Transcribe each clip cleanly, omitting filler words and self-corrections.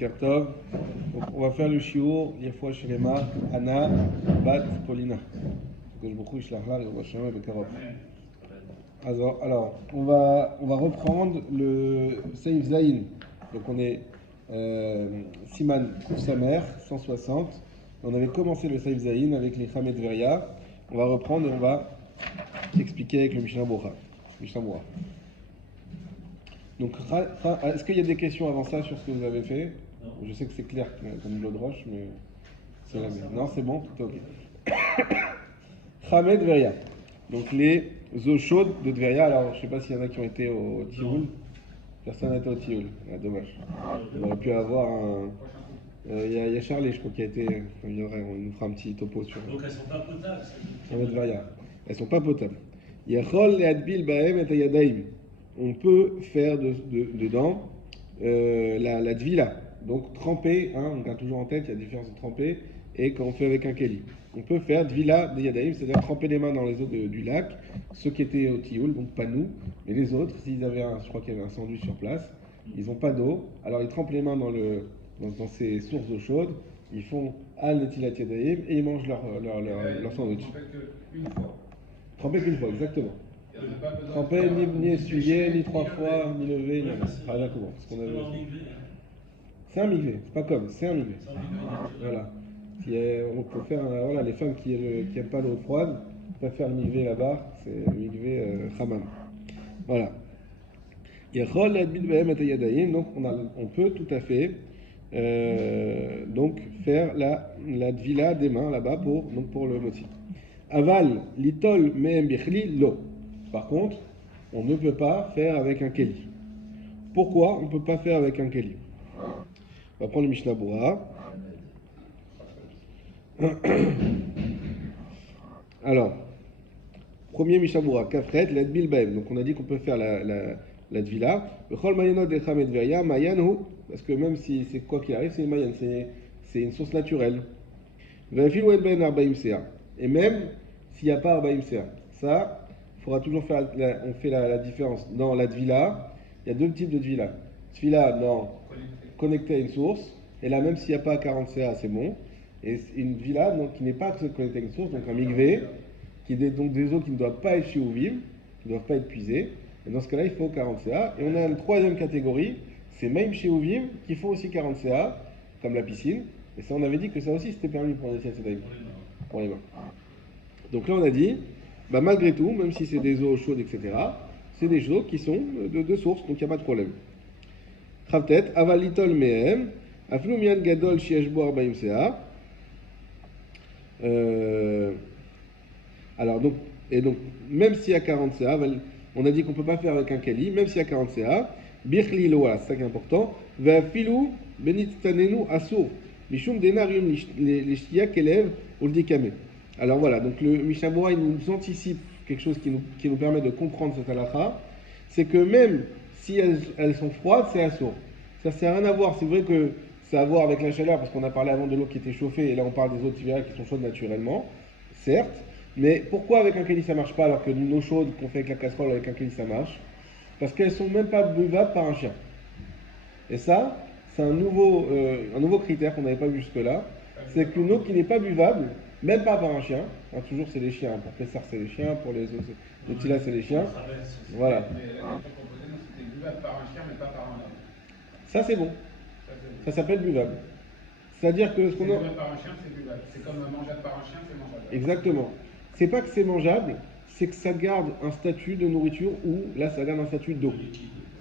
Boker Tov. Donc, on va faire le shiur, Yefua Shelema, Anna, Bat, Paulina. Que je beaucoup Ishlach La, Yefua Shelema, Bekarov. Alors, on va reprendre le Seif Zayin. Donc, on est Siman Samer, 160. On avait commencé le Seif Zayin avec les Chamet Veria. On va reprendre et on va expliquer avec le Mishnah Bora. Donc, est-ce qu'il y a des questions avant ça sur ce que vous avez fait? Non. Je sais que c'est clair comme de l'eau de roche, mais c'est la même. Non, c'est bon, tout est ok. Chamet Veria. Donc, les eaux chaudes de Tveria. Alors, je ne sais pas s'il y en a qui ont été au Tioul. Personne n'a été au Tioul. Ah, dommage. On aurait pu avoir un. Il y a Charlie, je crois, qui a été. On nous fera un petit topo sur. Donc, elles ne sont pas potables. Chamet Veria. Elles ne sont pas potables. Yachol et Adbil Bahem et Ayadaim. On peut faire dedans la dvila. Donc tremper, hein, on garde toujours en tête, il y a la différence de tremper et quand on fait avec un keli. On peut faire dvila de yadaim, c'est-à-dire tremper les mains dans les eaux du lac, ceux qui étaient au tioul, donc pas nous, mais les autres, s'ils avaient je crois qu'il y avait un sandwich sur place, ils n'ont pas d'eau, alors ils trempent les mains dans ces sources d'eau chaude, ils font al netilat yadaim et ils mangent leur sandwich. Tremper qu'une fois, exactement. Tremper, ni essuyer, ni 3 fois, ni lever, ni rien. Ah d'accord, parce qu'on avait. C'est un migvé, c'est pas comme, c'est un migvé. Voilà. On peut faire, voilà, les femmes qui n'aiment pas l'eau froide, préfèrent le migvé là-bas, c'est le migvé Hamam. Voilà. Donc on peut tout à fait donc faire la dvila des mains là-bas pour le moti. Aval, litol, mehem bichli, lo. Par contre, on ne peut pas faire avec un keli. Pourquoi on ne peut pas faire avec un keli? On va prendre le Mishnah Bora. Alors, premier Mishnah Bora, Kafret, l'adbil baem. Donc on a dit qu'on peut faire la dvila. Bechol mayanot de chamet veria, mayanhu, parce que même si c'est quoi qu'il arrive, c'est une mayan, c'est une source naturelle. Vefil et ben arbaim sea. Et même s'il n'y a pas arbaim sea, ça. Il faudra toujours faire on fait la différence. Dans la dvila, il y a deux types de dvila. Dvila, connecté à une source, et là, même s'il n'y a pas 40 CA, c'est bon. Et une dvila qui n'est pas connectée à une source, donc un migvé, donc des eaux qui ne doivent pas être shiuviv, qui ne doivent pas être puisées. Et dans ce cas-là, il faut 40 CA. Et on a une troisième catégorie, c'est même shiuviv, qui font aussi 40 CA, comme la piscine. Et ça, on avait dit que ça aussi, c'était permis pour les pour les mains. Donc là, on a dit. Bah malgré tout, même si c'est des eaux chaudes, etc., c'est des eaux qui sont de source, donc il n'y a pas de problème. Chavtet, avalitol mehem, aflu mian gadol shieshbo arbaim sea. Alors, donc, même s'il y a 40 CA, on a dit qu'on ne peut pas faire avec un keli, même s'il y a 40 CA, birchli lo, voilà, c'est ça qui est important, va filu benittanenu asur, mishum denarium lishtia kelev uldikame. Alors voilà, donc le Mishnah Bora, il nous anticipe quelque chose qui nous permet de comprendre cette halakha, c'est que même si elles sont froides, c'est assourd. Ça n'a rien à voir, c'est vrai que ça a à voir avec la chaleur, parce qu'on a parlé avant de l'eau qui était chauffée, et là on parle des eaux tivérales qui sont chaudes naturellement, certes, mais pourquoi avec un keli ça marche pas, alors que une eau chaude qu'on fait avec la casserole, avec un keli ça marche? Parce qu'elles sont même pas buvables par un chien. Et ça, c'est un nouveau critère qu'on n'avait pas vu jusque-là, c'est qu'une eau qui n'est pas buvable, même pas par un chien, hein, toujours c'est les chiens, pour Pessar c'est les chiens, pour les Tila c'est les chiens. Voilà. C'était buvable par un chien, mais pas par un homme. Ça c'est bon. Ça s'appelle buvable. C'est-à-dire que ce qu'on a. Buvable par un chien, c'est buvable. C'est comme mangeable par un chien, c'est mangeable. Exactement. C'est pas que c'est mangeable, c'est que ça garde un statut de nourriture ou là ça garde un statut d'eau.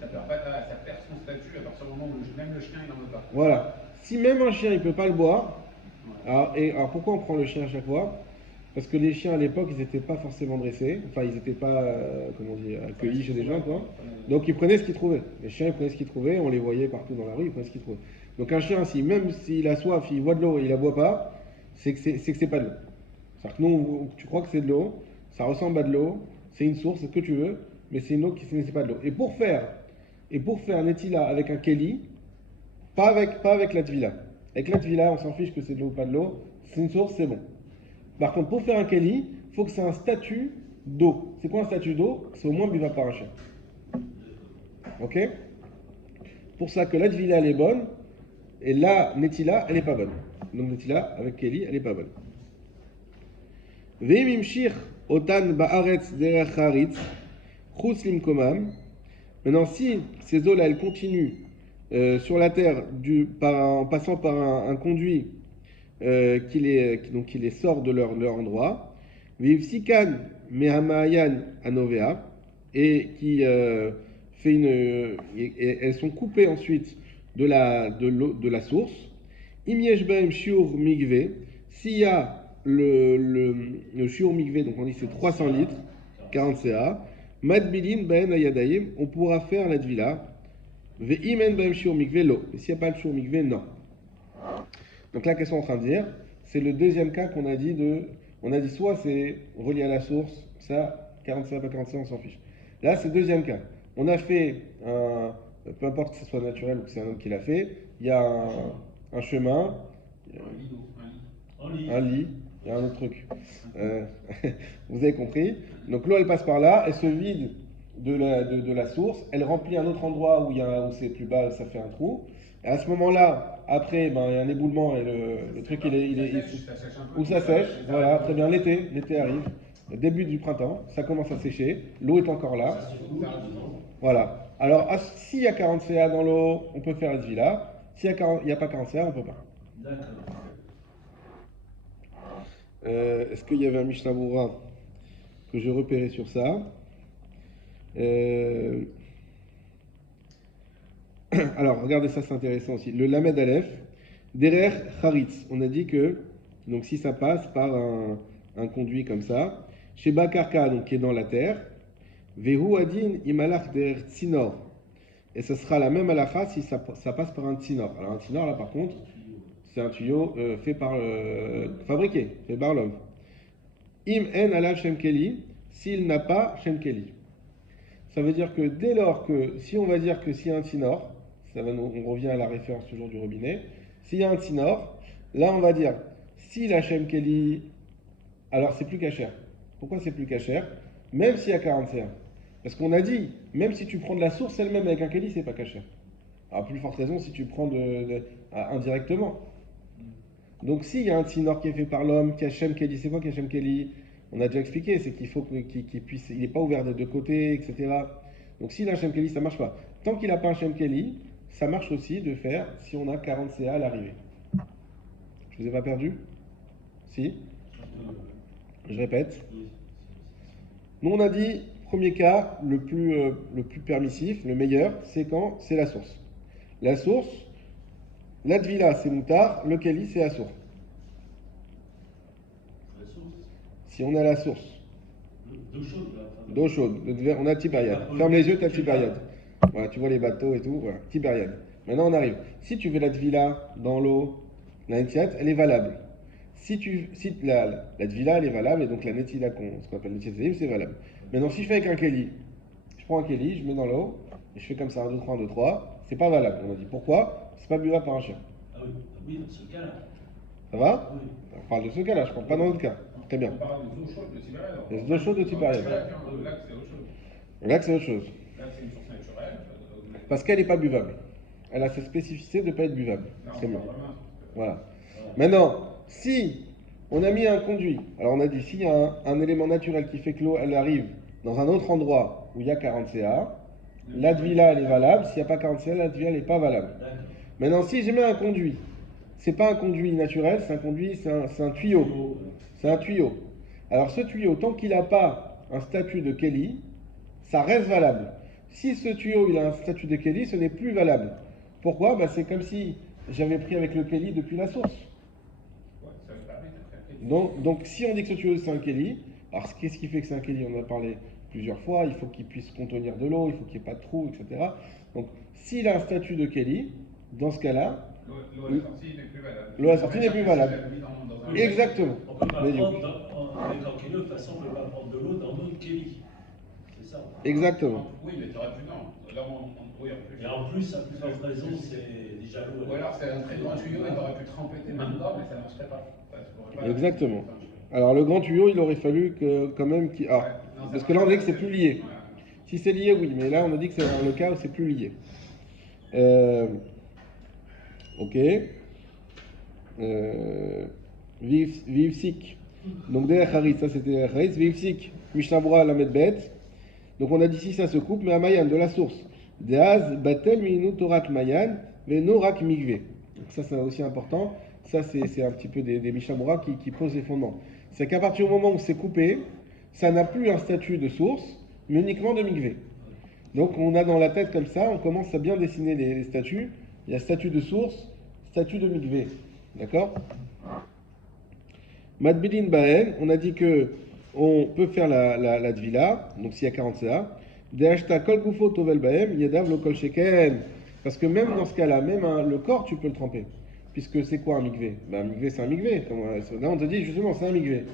Ça perd son statut à partir du moment où même le chien il n'en veut pas. Voilà. Si même un chien il peut pas le boire. Alors pourquoi on prend le chien à chaque fois? Parce que les chiens à l'époque ils n'étaient pas forcément dressés, enfin ils n'étaient pas accueillis chez des gens quoi. Donc ils prenaient ce qu'ils trouvaient. Les chiens ils prenaient ce qu'ils trouvaient, on les voyait partout dans la rue, ils prenaient ce qu'ils trouvaient. Donc un chien même s'il a soif, il voit de l'eau et il la boit pas, c'est que c'est pas de l'eau. C'est-à-dire que nous tu crois que c'est de l'eau, ça ressemble à de l'eau, c'est une source, c'est ce que tu veux, mais c'est une eau c'est pas de l'eau. Et pour faire netila avec un keli, pas avec la tvila. Avec la tvila, on s'en fiche que c'est de l'eau ou pas de l'eau, c'est une source, c'est bon. Par contre, pour faire un keli, il faut que c'est un statut d'eau. C'est quoi un statut d'eau? C'est au moins buvable par un chien. Ok? Pour ça que la tvila elle est bonne, Et là, Netila, elle n'est pas bonne. Donc Netila, avec Kelly, elle n'est pas bonne. Ve'im imshir otan ba'aretz derech haritz, chus limkomam. Maintenant, si ces eaux-là, elles continuent sur la terre en passant par un conduit qui les sort de leur endroit, vivsikan mehamayan anovea, et qui fait et elles sont coupées ensuite de la source. Im yesh bahem shiur migve, s'il y a le shiur migve, donc on dit c'est 300 litres, 40 CA, madbilin bahen ayadayim, on pourra faire la tvila, ve imen bahem shiur migve lo, et s'il n'y a pas le shiur migve, non. Donc là, qu'est-ce qu'on est en train de dire? C'est le deuxième cas qu'on a dit on a dit soit c'est relié à la source, ça, 45, pas 45, on s'en fiche. Là, c'est le deuxième cas. On a fait peu importe que ce soit naturel ou que c'est un homme qui l'a fait, il y a un chemin, un lit, il y a un autre truc. Vous avez compris? Donc l'eau, elle passe par là, elle se vide de la source, elle remplit un autre endroit où c'est plus bas, ça fait un trou. Et à ce moment-là, après, il y a un éboulement et le truc, où ça sèche. Voilà, très bien, l'été arrive, le début du printemps, ça commence à sécher, l'eau est encore là. Voilà. Alors, s'il y a 40 CA dans l'eau, on peut faire la tvila. S'il n'y a pas 40 CA, on ne peut pas. D'accord. Est-ce qu'il y avait un Mishnah Berurah que je repérais sur ça? Alors, regardez ça, c'est intéressant aussi. Le Lamed Aleph, Derer Charitz. On a dit que, donc si ça passe par un conduit comme ça, chez Bakarka, donc qui est dans la terre, Vehu Adin Imalach Derer Tsinor. Et ce sera la même halakha si ça passe par un tsinor. Alors un tsinor, là par contre, c'est un tuyau fabriqué, fait par l'homme. Im en alav shem keli, s'il n'a pas shem keli. Ça veut dire que dès lors que, si on va dire que s'il y a un tsinor, on revient à la référence toujours du robinet, s'il y a un tsinor, là on va dire, s'il a shem keli, alors c'est plus cachère. Pourquoi c'est plus cachère? Même s'il y a 40 CA. Parce qu'on a dit, même si tu prends de la source elle-même avec un keli, c'est pas cachère. Alors, plus forte raison si tu prends indirectement. Donc, s'il y a un tsinor qui est fait par l'homme, qui a Shem Keli, c'est quoi qui a Shem Keli? On a déjà expliqué, c'est qu'il faut qu'il puisse, il n'est pas ouvert des deux côtés, etc. Donc, s'il a un Shem Keli, ça marche pas. Tant qu'il n'a pas un Shem Keli, ça marche aussi de faire si on a 40 CA à l'arrivée. Je vous ai pas perdu? Si? Je répète. Nous, on a dit, premier cas, le plus permissif, le meilleur, c'est quand c'est la source. La source, la tvila, c'est moutar, le keli, c'est assour. Si on a la source. D'eau chaude. On a Tibériade. Ferme les yeux, tu as Tibériade. Voilà, tu vois les bateaux et tout, voilà, Tibériade. Maintenant, on arrive. Si tu veux la tvila dans l'eau, la netiat, elle est valable. Si la tvila, elle est valable, et donc la netila, ce qu'on appelle netiat, c'est valable. Maintenant, si je fais avec un keli, je prends un keli, je mets dans l'eau, et je fais comme ça, 1, 2, 3, 1, 2, 3, c'est pas valable. On a dit pourquoi? C'est pas buvable par un chien. Ah oui, dans ce cas-là. Ça va? Oui. On parle de ce cas-là, je ne parle pas d'un autre cas. Très bien. On parle des eaux chaudes de Tibériade. Les eaux chaudes de Tibériade. Le lac, c'est autre chose. Le lac, c'est autre chose. Là, c'est une source naturelle. Parce qu'elle n'est pas buvable. Elle a cette spécificité de ne pas être buvable. Très bien. Voilà. Maintenant, si on a mis un conduit, alors on a dit, s'il y a un élément naturel qui fait que l'eau, elle arrive dans un autre endroit où il y a 40 CA, la tvila, elle est valable. S'il n'y a pas 40 CA, la tvila, elle n'est pas valable. Maintenant, si je mets un conduit, c'est pas un conduit naturel, c'est un conduit, c'est un tuyau. C'est un tuyau. Alors ce tuyau, tant qu'il n'a pas un statut de keli, ça reste valable. Si ce tuyau il a un statut de keli, ce n'est plus valable. Pourquoi? C'est comme si j'avais pris avec le keli depuis la source. Donc si on dit que ce tuyau c'est un keli, alors qu'est-ce qui fait que c'est un keli? On en a parlé plusieurs fois, il faut qu'il puisse contenir de l'eau, il faut qu'il n'y ait pas de trou, etc. Donc s'il a un statut de keli, dans ce cas-là, l'eau à la sortie n'est plus valable. L'eau à la sortie n'est plus valable. Exactement. On ne peut pas prendre, avec un keli, de toute façon, on ne peut pas prendre de l'eau dans notre keli. C'est ça. Exactement. Oui, mais tu aurais pu, non. Là, oui, en plus. Et en plus, à plus forte raison, c'est déjà l'eau. Ou alors, c'est un très grand tuyau et tu aurais pu tremper tes mains dedans, mais ça ne marcherait pas. Exactement. Alors, le grand tuyau, il aurait fallu quand même qu'il. Parce que là, on a dit que c'est plus lié. Si c'est lié, oui, mais là, on a dit que c'est le cas où c'est plus lié. Ok. Vivsik. Donc derrière Harit, ça c'était derrière Harit. Vivsik, Mishnah Bura Lamed Bet. Donc on a dit si ça se coupe, mais à Mayan, de la source. Deaz Batel Minu Torak Mayan, Veno Rak Migve. Donc ça c'est aussi important. Ça c'est un petit peu des Mishnah Bura qui posent les fondements. C'est qu'à partir du moment où c'est coupé, ça n'a plus un statut de source, mais uniquement de Migve. Donc on a dans la tête comme ça, on commence à bien dessiner les statuts. Il y a statut de source, statut de Migve. D'accord? Madbilin Baen, on a dit que on peut faire la Tvila, donc s'il y a 40 CA. Deashta Kol Gufo Tovel Baem, Yadav Lo Kol Sheken. Parce que même dans ce cas-là, même le corps, tu peux le tremper. Puisque c'est quoi un migvé? Un migvé, c'est un migvé. Là, on te dit justement, c'est un migvé.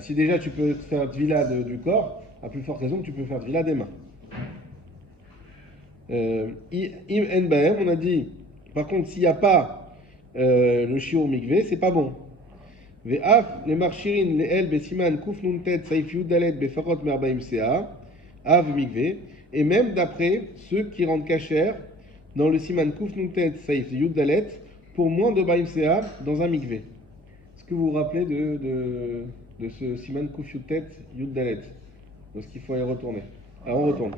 Si déjà tu peux faire Tvila du corps, à plus forte raison que tu peux faire Tvila des mains. Im En Baem, on a dit, par contre, s'il n'y a pas le shiur migvé, c'est pas bon. Ve'af les marchirin les el besiman kuf nuntet saif yudalet befarot merbaim sea av migvé, et même d'après ceux qui rendent kasher dans le siman kuf nuntet saif yudalet pour moins de baim sea dans un migvé. Est-ce que vous vous rappelez de ce siman kuf nuntet yudalet? Est-ce qu'il faut y retourner? Alors on retourne.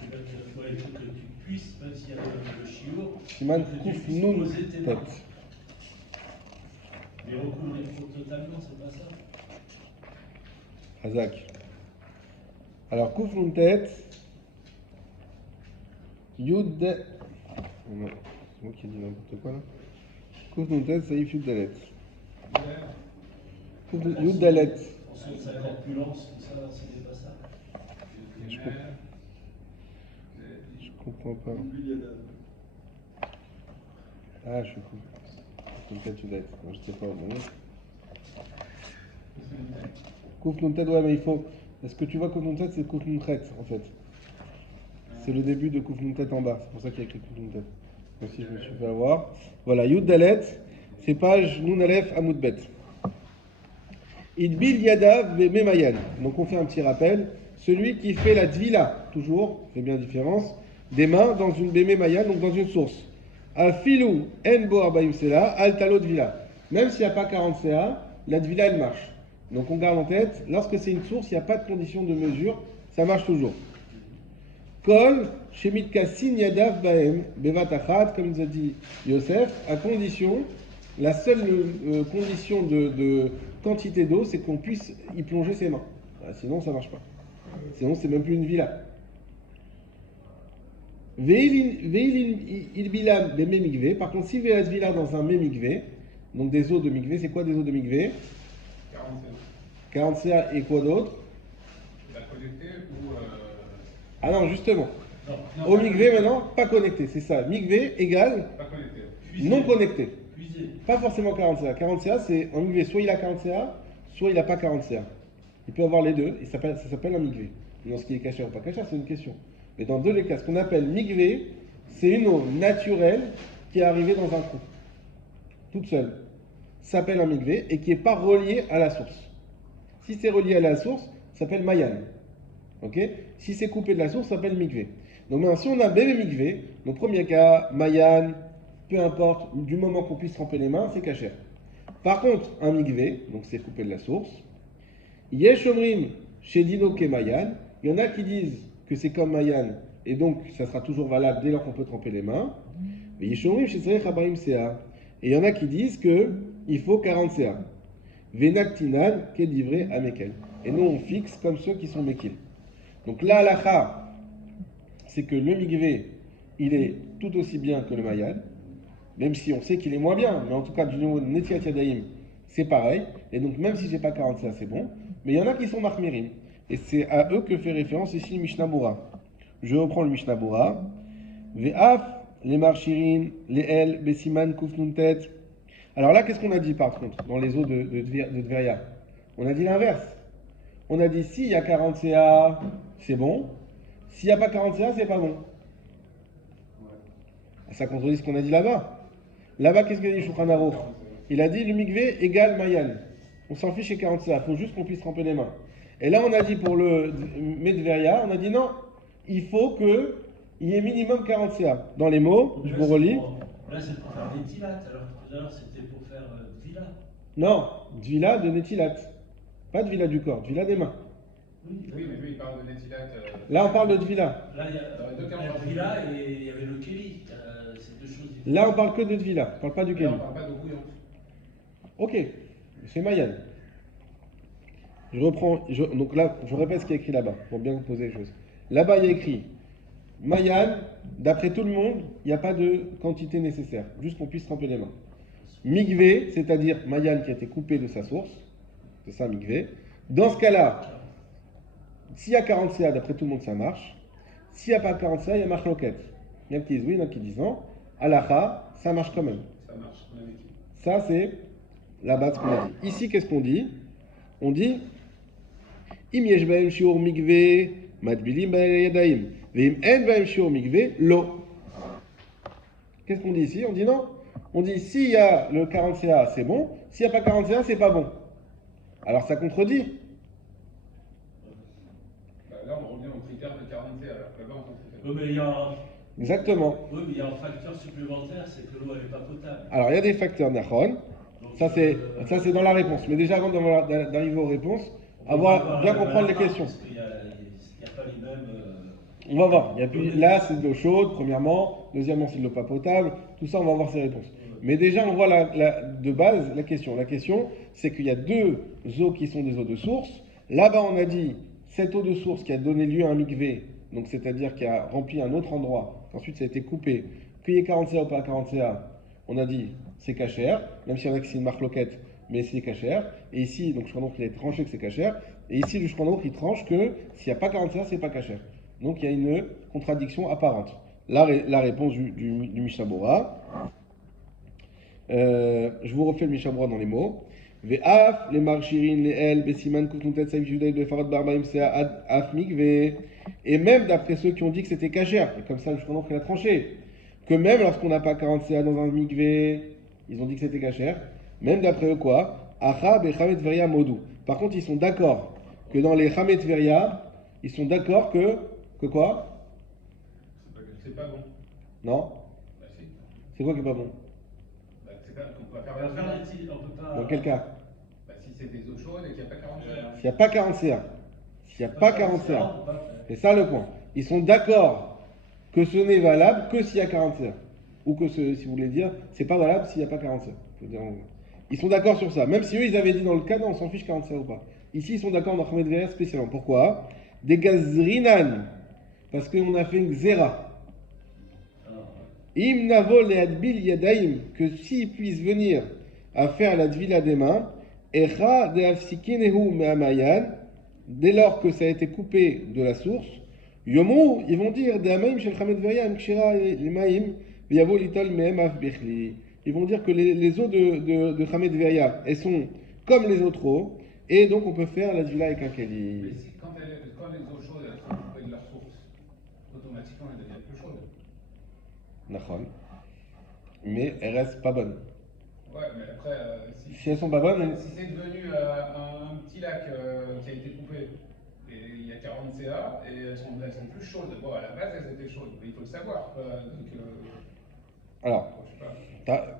Il faut que tu puisses, même s'il y a le shiur, Siman que tu kuf puisses nun poser tes mains. tet. Mais recouvrir totalement, c'est pas ça. Hazak. Alors, Kuf Nun Tet, Yud. Non, c'est moi qui ai dit n'importe quoi là. Kuf Nun Tet, Saïf Yud Dalet. Yud Dalet. Ensuite, sa corpulence, tout ça, c'était pas ça. Je comprends pas. Ah, je suis cool. Kuf Nun Tet, Yud Dalet. Non, je sais pas. Bon. Kuf Nun Tet, ouais, mais il faut. Est-ce que tu vois Kuf Nun Tet, c'est Kuf Nun Chet en fait. C'est le début de Kuf Nun Tet en bas. C'est pour ça qu'il y a écrit Kuf Nun Tet. Moi aussi, je me suis fait avoir. Voilà, Yud Dalet, c'est page Nun Aleph Amoud Bet. Idbil Yadav Memayan. Donc on fait un petit rappel. Celui qui fait la Tvila, toujours, fait bien différence, des mains dans une Memayan, donc dans une source. Afilou En Bo Arbaim Sela, Altalo Tvila. Même s'il n'y a pas 40 CA, la Tvila elle marche. Donc on garde en tête, lorsque c'est une source, il n'y a pas de condition de mesure, ça marche toujours. Kol, Shemit Kassin Yadav Baem, Bevatachat, comme nous a dit Yosef, à condition, la seule condition de quantité d'eau, c'est qu'on puisse y plonger ses mains. Sinon, ça ne marche pas. Sinon, c'est même plus une villa. Veilin ilbilam be memigvé. Par contre, si velas villa dans un memigvé, donc des eaux de migvé, c'est quoi des eaux de migvé? 40 CA et quoi d'autre? La connecter ou. Ah non, justement. Non, Au migvé maintenant, pas connecté, c'est ça. Migvé égale Pas connecter. non connecté. Puiser. Pas forcément 40 CA. 40 CA, c'est un migvé, soit il a 40 CA, soit il n'a pas 40 CA. Il peut avoir les deux, et ça s'appelle un migvé. Dans ce qui est caché ou pas caché, c'est une question. Mais dans deux les cas, ce qu'on appelle migvé, c'est une eau naturelle qui est arrivée dans un trou. Toute seule. Ça s'appelle un migvé et qui n'est pas relié à la source. Si c'est relié à la source, ça s'appelle mayan. Ok? Si c'est coupé de la source, ça s'appelle migvé. Donc maintenant, si on a bébé migvé, donc premier cas, mayan, peu importe, du moment qu'on puisse tremper les mains, c'est caché. Par contre, un migvé, donc c'est coupé de la source, yesh omrim chez Dino ke mayan, il y en a qui disent que c'est comme mayan, et donc ça sera toujours valable dès lors qu'on peut tremper les mains. Mais yesh omrim chez Tzarech Habayim Sea. Et il y en a qui disent qu'il faut 40 CA. Venaktinan, qu'est livré à Mekel. Et nous, on fixe comme ceux qui sont Mekil. Donc là, l'alacha, c'est que le migvé, il est tout aussi bien que le mayan, même si on sait qu'il est moins bien, mais en tout cas, du niveau de Netiat Yadayim, c'est pareil. Et donc, même si j'ai pas 40 CA, c'est bon. Mais il y en a qui sont Mahmirim. Et c'est à eux que fait référence ici le Mishnah Bura. Je reprends le Mishnah Bura. Ve'af, les marchirin, les el, besiman, kufnuntet. Alors là, qu'est-ce qu'on a dit par contre dans les eaux de Tveria? On a dit l'inverse. On a dit s'il y a 40 CA, c'est bon. S'il n'y a pas 40 CA, c'est pas bon. Ça contredit ce qu'on a dit là-bas. Là-bas, qu'est-ce que dit Shulchan Aruch? Il a dit le migvé égale mayan. On s'en fiche chez 40 CA, il faut juste qu'on puisse tremper les mains. Et là, on a dit pour le Medveria, on a dit non, il faut que il y ait minimum 40 CA. Dans les mots, je vous relis. Là, c'est pour faire des tilates, alors que tout à l'heure, c'était pour faire vila. Non, Dvila de Netilat. Pas Dvila du corps, Dvila des mains. Oui, Oui, mais lui, il parle de Netilat. Là, on parle de Dvila. là, il y Dans les deux cas, a on parle le de vila et il y avait le kéli. C'est deux choses différentes. Là, on parle que de Dvila, on parle pas du Là, Kéli. on parle pas de bouillon. Ok, c'est Mayan. Je reprends, donc là, je répète ce qui est écrit là-bas, pour bien poser les choses. Là-bas, il y a écrit Mayan, d'après tout le monde, il n'y a pas de quantité nécessaire, juste qu'on puisse tremper les mains. Migvé, c'est-à-dire Mayan qui a été coupé de sa source, c'est ça Migvé. Dans ce cas-là, s'il y a 40 CA, d'après tout le monde, ça marche. S'il n'y a pas 40 CA, il y a marloquette. Il y en a qui disent oui, il y en a qui disent non. Alaha, ça marche quand même. Ça marche, on avait dit. Ça, c'est la base qu'on a dit. Ici, qu'est-ce qu'on dit? On dit Im yesh bahem shiur migvé, madbilim yadaim. Veim en bahem shiur migvé, lo. Qu'est-ce qu'on dit ici? On dit non. On dit s'il y a le 40 CA, c'est bon. S'il n'y a pas 40 CA, c'est pas bon. Alors ça contredit. Bah, là, on revient au critère de 40 T, alors que là-bas, on s'en fout. Oui, mais il y a un, Exactement. oui, mais il y a un facteur supplémentaire, c'est que l'eau, elle n'est pas potable. Alors il y a des facteurs nachon. Donc, Ça c'est dans la réponse. Mais déjà avant d'arriver aux réponses, bien comprendre les questions. Parce qu'il n'y a pas les mêmes. On va voir. Il y a plus, là c'est de l'eau chaude, premièrement. Deuxièmement, c'est de l'eau pas potable. Tout ça, on va voir ces réponses. Mais déjà, on voit de base la question. La question, c'est qu'il y a deux eaux qui sont des eaux de source. Là-bas, on a dit cette eau de source qui a donné lieu à un mikvé, donc c'est-à-dire qui a rempli un autre endroit, ensuite ça a été coupé, qu'il y ait 40 CA ou pas 40 CA, on a dit c'est cachère, même s'il y en a qui c'est une marque loquette, mais c'est cachère. Et ici, donc je crois donc qu'il a tranché que c'est cachère. Et ici, le Shulchan Aruch, il tranche que s'il n'y a pas 40 CA, c'est pas cachère. Donc il y a une contradiction apparente. La réponse du Mishnah Bora. Je vous refais le Mishnah Bora dans les mots. Ve'af, les marchirin, les el, besiman, kutnutet, saïf, judaï, de farad, barbaim, sea, af, mikve. Et même d'après ceux qui ont dit que c'était cachère, et comme ça le Shulchan Aruch il a tranché, que même lorsqu'on n'a pas 40 CA dans un mikve, ils ont dit que c'était cachère, même d'après eux quoi, achab et chamet veria modou. Par contre, ils sont d'accord que dans les chamet veria, ils sont d'accord que quoi? C'est pas bon. Non? Bah, si. C'est quoi qui est pas bon? Bah, c'est pas qu'on peut On faire va la faire villa. la tille, on peut pas. Dans quel cas? Bah, si c'est des eaux chaudes et qu'il n'y a pas 40 CA. S'il n'y a pas 40 CA. S'il n'y a pas 40 CA. on peut pas faire. C'est ça le point. Ils sont d'accord que ce n'est valable que s'il y a 40 CA. Ou que, si vous voulez dire, c'est pas valable s'il n'y a pas 40 CA. Faut dire en gros. Ils sont d'accord sur ça. Même si eux, ils avaient dit dans le cas, non, on s'en fiche 40 CA ou pas. Ici, ils sont d'accord dans Khamed VR spécialement. Pourquoi? Des gazrinan. Parce qu'on a fait une xéra. Im navol et adbil yadaim. Que s'ils puissent venir à faire la dvila des mains, echa de afsikinehu me'amayan. Dès lors que ça a été coupé de la source, Yomu, ils vont dire ils vont dire que les eaux de Khamed Veria, elles sont comme les autres eaux, et donc on peut faire la dvila avec un Mais keli. si, quand les eaux chaudes elles sont coupées de leur source, automatiquement elles deviennent plus chaudes. Nachon. Mais elles restent pas bonnes. Ouais, mais après, Si elles sont pas bonnes, si c'est devenu un petit lac qui a été coupé, et il y a 40 CA, et elles sont plus chaudes. Bon, à la base, elles étaient chaudes, mais il faut le savoir. Donc, alors, je sais pas.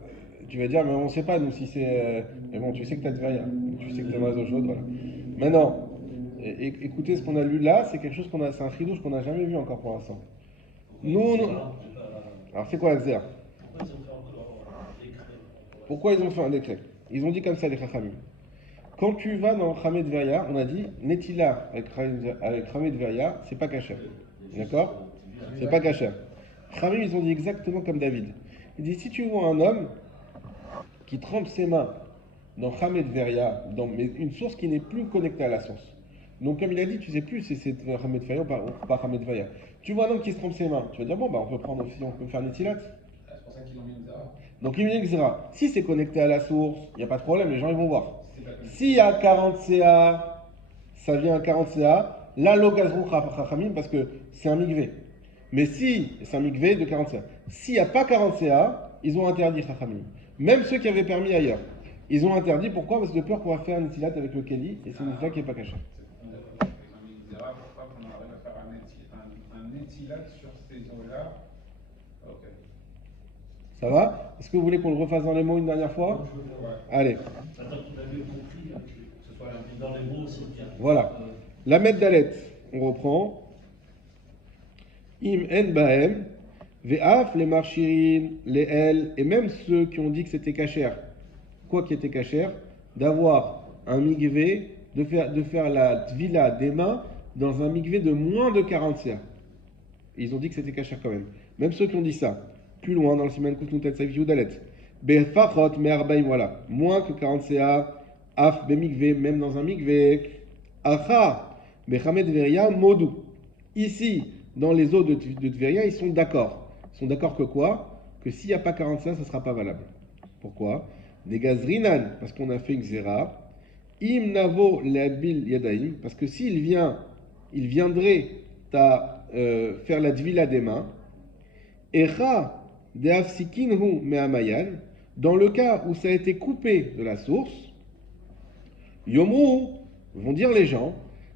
tu vas dire, mais on sait pas nous si c'est. Mais bon, tu sais que t'as de Veria. Tu sais que t'as dans les eaux chaudes, voilà. Maintenant, écoutez ce qu'on a lu là, c'est quelque chose c'est un chidouche qu'on n'a jamais vu encore pour l'instant. Nous, alors c'est quoi la xéra? Pourquoi ils ont fait Pourquoi ils ont fait encore un décret un décret? Ils ont dit comme ça les Chachamim. Quand tu vas dans Khamed Veria, on a dit Netila avec Khamed Veria, c'est pas cachère. D'accord? C'est pas cachère. Khamim, ils ont dit exactement comme David. Il dit si tu vois un homme qui trempe ses mains dans Khamed Veria, dans une source qui n'est plus connectée à la source. Donc comme il a dit, tu sais plus si c'est Khamed Veria ou pas Khamed Veria. Tu vois un homme qui se trempe ses mains, tu vas dire bon bah on peut prendre aussi, on peut faire Netilat. C'est pour ça qu'ils ont mis une Zara. Donc il me dit si c'est connecté à la source, il n'y a pas de problème, les gens ils vont voir. C'est pas comme S'il y a 40 CA, ça vient à 40 CA, là l'ogazrou chachamim parce que c'est un migvé. Mais si c'est un migvé de 40 CA, s'il n'y a pas 40 CA, ils ont interdit chachamim. Même ceux qui avaient permis ailleurs, ils ont interdit. Pourquoi? Parce que de peur qu'on va faire une netilat avec le keli et c'est une netilat qui n'est pas cachée. Ils ont mis une Zara pour pas qu'on arrive à faire un Netilat sur ces ces eaux-là. Ok. Ça va? Est-ce que vous voulez qu'on le refasse dans les mots une dernière fois? Ouais. Allez, Attends, tu l'avais compris, hein, que ce soit dans les mots aussi bien. voilà. La Dalet, on reprend. Im en bahem, ve'af les marchirin, les el, et même ceux qui ont dit que c'était cachère. Quoi qui était cachère? D'avoir un migvé, de faire la tvila des mains dans un migvé de moins de 40 CA. Ils ont dit que c'était cachère quand même. Même ceux qui ont dit ça. Plus loin dans le Siman Kufnutet Saif Yudalet. Befachot me'arbaim, voilà. Moins que 40 CA. Af bemigvé, même dans un migvé. Acha bechamed veria modou. Ici, dans les eaux de Tveria, ils sont d'accord. Ils sont d'accord que quoi? Que s'il n'y a pas 40 CA, ça ne sera pas valable. Pourquoi? Des gazrinan, parce qu'on a fait une zera. Im navo leadbil yadaim, parce que s'il viendrait faire la dvila des mains. Echa deafsikinhu me'amayan, dans le cas où ça a été coupé de la source. Yomu, vont dire les gens,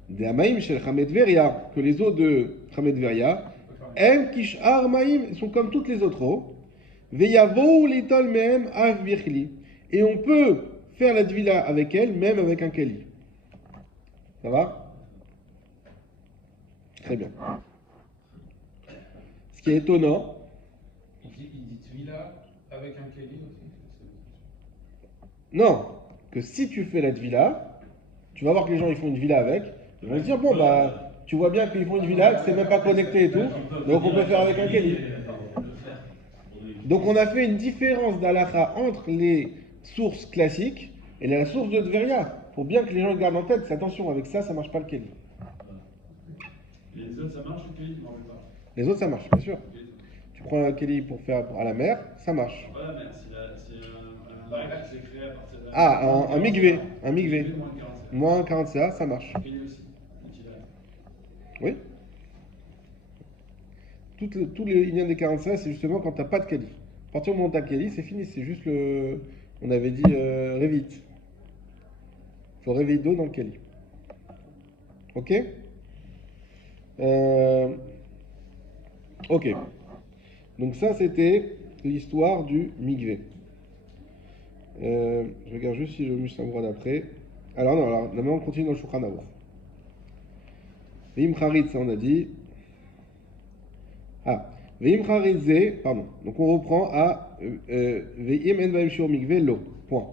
de amaim shel Chamedveria, que les eaux de Chamedveria, em kishar maim, sont comme toutes les autres eaux. Veyavo litol mehem av birchli, et on peut faire la dvila avec elle, même avec un keli. Ça va? Très bien. Ce qui est étonnant. Il dit Tvila avec un Kéli aussi. Non, que si tu fais la dvila, tu vas voir que les gens ils font une villa avec. Ils vont se dire bon bah tu vois bien qu'ils font une villa, que c'est même pas connecté et tout, donc on peut faire avec un keli. Donc on a fait une différence d'halakha entre les sources classiques et la source de Tveria. Pour bien que les gens le gardent en tête, c'est attention, avec ça, ça marche pas le keli. Les autres, ça marche, le Kéli, non, pas. Les autres, ça marche, bien sûr. Tu prends un keli pour faire à la mer, ça marche. Voilà, mais c'est un lac qui s'est créé à partir de. Ah, un migvé, un migvé. Moins Moins de 40 40 CA, ça marche. Kéli aussi. Utile. Oui. Tout le lien des 40 CA, c'est justement quand tu n'as pas de keli. À partir du moment où tu as keli, c'est fini, c'est juste le. On avait dit révite. Il faut réveiller d'eau dans le keli. Ok? Ok. Donc ça, c'était l'histoire du migvé. Je regarde juste si je me Mishnah d'après. Alors non, alors maintenant on continue dans le Shulchan Aruch. Veim charitz, ça on a dit. Ah, veim charitz, pardon. Donc on reprend à veim en vaim shur migvé lo. Point.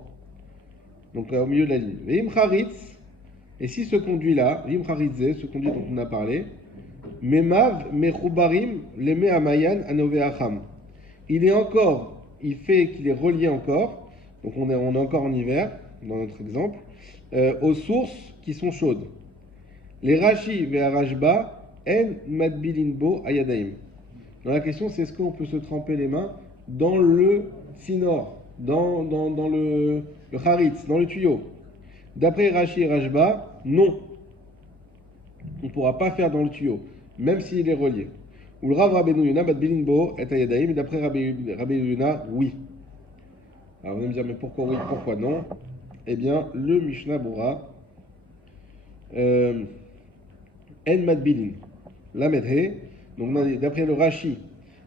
Donc là, au milieu de la ligne. Veim charitz. Et si ce conduit-là, veim charitz, ce conduit dont on a parlé, memav mechubarim leme amayan anove acham. Il fait qu'il est relié encore. Donc on est encore en hiver, dans notre exemple, aux sources qui sont chaudes. Les Rashi ve'arashba en madbilinbo ayadaim. Dans la question, c'est est-ce qu'on peut se tremper les mains dans le sinor, dans le charitz, dans le tuyau. D'après Rashi et Rashba, non. On ne pourra pas faire dans le tuyau, même s'il est relié. Ou le Rav Rabbeinu Yona madbilinbo et ayadaim. D'après Rabbeinu Yona, oui. Alors vous allez me dire, mais pourquoi oui, pourquoi non? Eh bien, le Mishnah Bura, En Madbilin, la Medhe, donc d'après le Rashi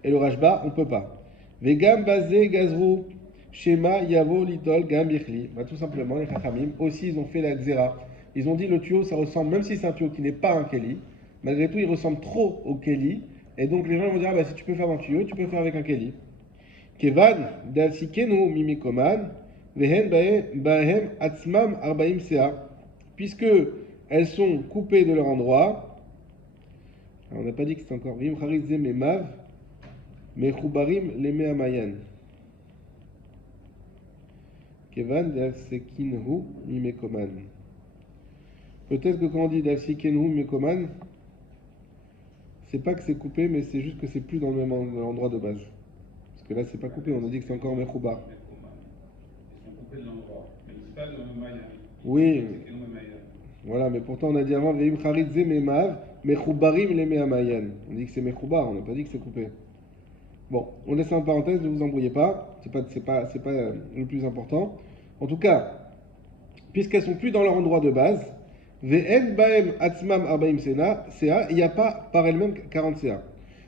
et le Rashba, on ne peut pas. Vegam Bazé Gazrou, Shema Yavo Litol Gam Birchli. Bah, tout simplement, les Chachamim, aussi, ils ont fait la Xéra. Ils ont dit le tuyau, ça ressemble, même si c'est un tuyau qui n'est pas un Keli, malgré tout, il ressemble trop au Keli. Et donc, les gens vont dire, ah, bah, si tu peux faire un tuyau, tu peux faire avec un Keli. Kevan d'Alsikenu mimikoman vehen bahem atzmam arbaim sea, puisque elles sont coupées de leur endroit. Alors, on n'a pas dit que c'était encore vim charitze memav mechubarim leme amayan. Kevan d'Alsikenu mimikoman. Peut-être que quand on dit d'Alsikenu mimikoman, c'est pas que c'est coupé, mais c'est juste que c'est plus dans le même endroit de base. Parce que là, c'est pas coupé, on a dit que c'est encore Mechoubar. Ils sont coupés de l'endroit. Mais c'est pas de Maya. Oui. C'est Maya. Voilà, mais pourtant on a dit avant Veim Charitze Memav, Mechoubarim le Meamayan. On dit que c'est Mechoubar, on n'a pas dit que c'est coupé. Bon, on laisse en parenthèse, ne vous embrouillez pas, c'est pas le plus important. En tout cas, puisqu'elles sont plus dans leur endroit de base, Ve'en Baem Atzmam Arbaim Sea, il n'y a pas par elle-même 40 CA.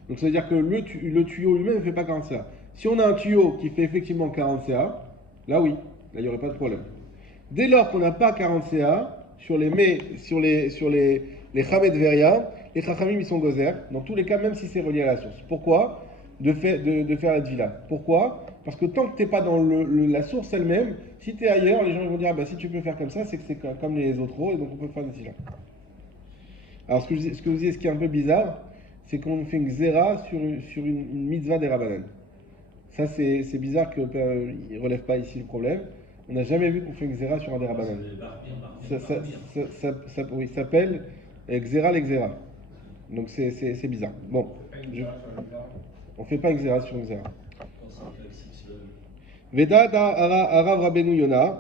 Donc ça veut dire que le tuyau lui-même ne fait pas 40 CA. Si on a un tuyau qui fait effectivement 40 CA, là oui, là il n'y aurait pas de problème. Dès lors qu'on n'a pas 40 CA, sur les Chamet Veria, les Chachamim ils sont gozer, dans tous les cas, même si c'est relié à la source. Pourquoi de faire la Tvila. Pourquoi? Parce que tant que tu n'es pas dans la source elle-même, si tu es ailleurs, les gens vont dire ah, bah, si tu peux faire comme ça, c'est que c'est comme les autres eaux, et donc on peut faire la Tvila. Alors ce que vous disiez, ce qui est un peu bizarre, c'est qu'on fait une xéra sur une mitzvah des Rabbanan. Ça c'est bizarre qu'il ne relève pas ici le problème. On n'a jamais vu qu'on fait une xéra sur un des Rabbanan. Oui, ça s'appelle xéra l'exéra. Donc c'est bizarre. Bon, on fait pas une xéra sur une xéra. Vedat Arav Rabbeinu Yona.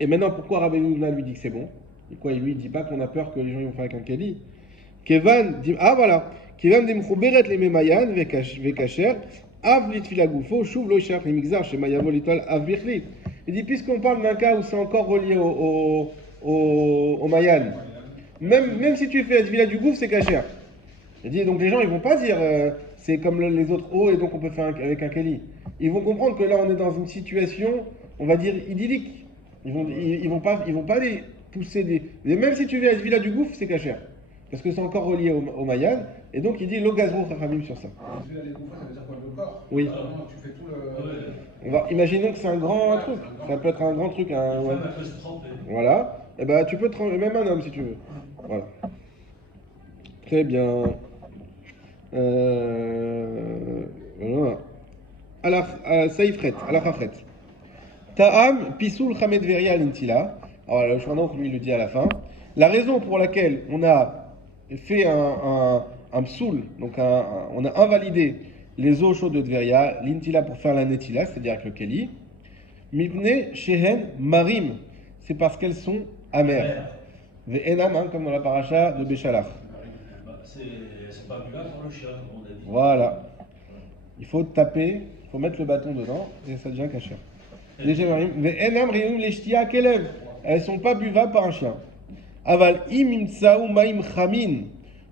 Et maintenant, pourquoi Rabbeinu Yona lui dit que c'est bon? Et quoi, il lui dit pas qu'on a peur que les gens vont faire avec un keli? Kevan dit voilà. Kevan dimchuberet le memayan vekacher av litfila gufo shuv lo shach le migzar chez mayavo litol av birchli. Il dit puisqu'on parle d'un cas où c'est encore relié au mayan, même si tu fais la tvila du gouffre, c'est cacher. Il dit donc les gens ils vont pas dire c'est comme les autres eaux et donc on peut faire avec un keli. Ils vont comprendre que là on est dans une situation, on va dire idyllique. Ils vont pas aller pousser des. Même si tu fais la tvila du gouffre, c'est cacher. Parce que c'est encore relié au mayan. Et donc il dit l'ogazro chachamim sur ça. La tvila des gouffres, ça veut dire quoi, le corps? Oui. Tu fais tout le. Imaginons que c'est un grand truc. Ça peut être un grand truc. Voilà. Et ben tu peux tremper, même un homme si tu veux. Voilà. Très bien. Voilà. Saïfret, alachafret. Ta'am pisoul chamet veria l'intila. Alors le Shouchan lui le dit à la fin. La raison pour laquelle on a fait un psoul, donc on a invalidé les eaux chaudes de Tveria, l'intila pour faire la netila, c'est-à-dire avec le keli, mipne shehen marim, c'est parce qu'elles sont amères. Ve'enam, comme dans la paracha de Béchalach. C'est pas buvable pour le chien, comme on a dit. Voilà. Il faut taper, il faut mettre le bâton dedans, et ça devient caché. Ve'enam rium leshtia kelev. Elles ne sont pas buvables par un chien. Aval im imtsaou maim chamin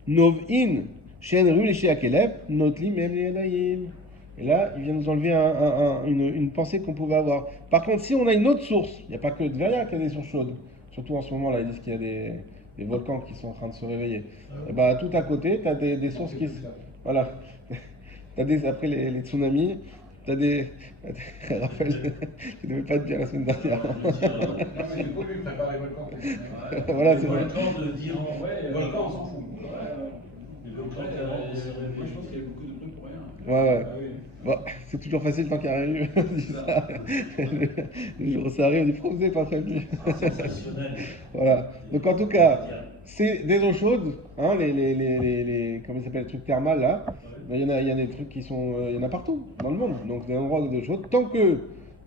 nov'in shen rium leshtia kelev notli mem le'yadayim. Et là, il vient nous enlever une pensée qu'on pouvait avoir. Par contre, si on a une autre source, il n'y a pas que de Tveria qui a des sources chaudes. Surtout en ce moment, là, ils disent qu'il y a des volcans qui sont en train de se réveiller. Et bah, tout à côté, tu as des sources qui... Voilà. Après les tsunamis, tu as des... Raphaël, tu ne devais pas être bien la semaine dernière. Non, mais du coup, lui, il prépare les volcans. Voilà, c'est le volcan de d'Iran. Les volcans, on s'en fout. Les volcans d'Iran, Moi, je pense qu'il y a beaucoup de bruit pour rien. Ouais. Ah oui. Bon, c'est toujours facile tant qu'il n'y a rien eu. Le jour où ça arrive, on dit pourquoi vous n'avez pas prévenu. Voilà. Donc en tout cas, c'est des eaux chaudes, hein, comment ça s'appelle, les trucs thermales là. Il y a des trucs qui sont, il y en a partout dans le monde. Donc des endroits d'eau chaude. Tant que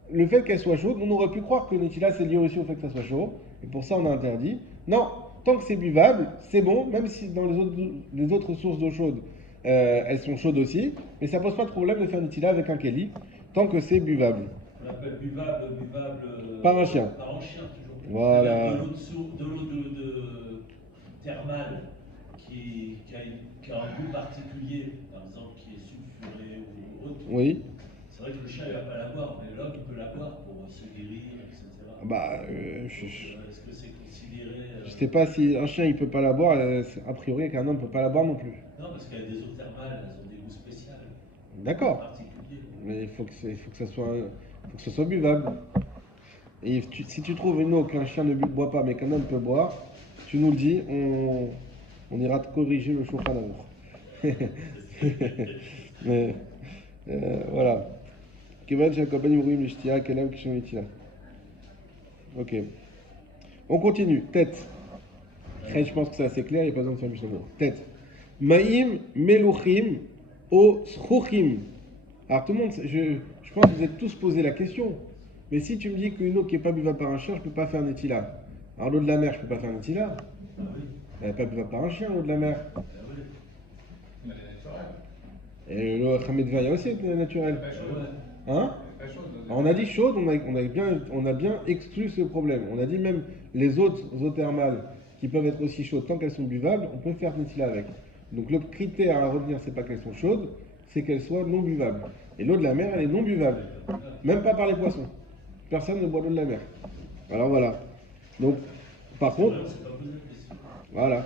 le fait qu'elle soit chaude, on aurait pu croire que Netila c'est lié aussi au fait que ça soit chaud. Et pour ça on a interdit. Non, tant que c'est buvable, c'est bon, même si dans les autres sources d'eau chaude, elles sont chaudes aussi, mais ça pose pas de problème de faire Netila avec un keli, tant que c'est buvable. On l'appelle buvable par un chien. Par un chien, toujours. Voilà. De l'eau thermale qui a un goût particulier, par exemple qui est sulfuré ou autre. Oui. C'est vrai que le chien il va pas la boire, mais l'homme peut la boire pour se guérir, etc. Bah, Est-ce que c'est considéré je sais pas si un chien il peut pas la boire, a priori qu'un homme peut pas la boire non plus. Non, parce qu'il y a des eaux thermales, elles ont des goûts spéciaux. D'accord. Particuliers. Mais il faut que ça soit buvable. Et si tu trouves une eau qu'un chien ne boit pas mais qu'un homme peut boire, tu nous le dis, on ira te corriger le Shulchan Aruch. Mais voilà. Ok. On continue. Tête. Je pense que c'est assez clair, il n'y a pas besoin de faire Mishnah. Tête. Maïm, Meluchim, O Schuchim. Alors tout le monde, je pense que vous êtes tous posé la question. Mais si tu me dis qu'une eau qui n'est pas buvable par un chien, je ne peux pas faire Netila. Alors l'eau de la mer, je ne peux pas faire Netila. Ah oui. Elle n'est pas buvable par un chien, l'eau de la mer. Ah oui. Elle est naturelle. Et l'eau Khamed Veria aussi est naturelle. Elle est chaude. Hein? Elle est chaude. Alors, on a dit chaude, on a bien exclu ce problème. On a dit même les autres eaux thermales qui peuvent être aussi chaudes, tant qu'elles sont buvables, on peut faire Netila avec. Donc le critère à retenir, c'est pas qu'elles sont chaudes, c'est qu'elles soient non buvables. Et l'eau de la mer, elle est non buvable. Même pas par les poissons. Personne ne boit l'eau de la mer. Alors voilà. Donc, par contre, C'est pas posé la question. voilà.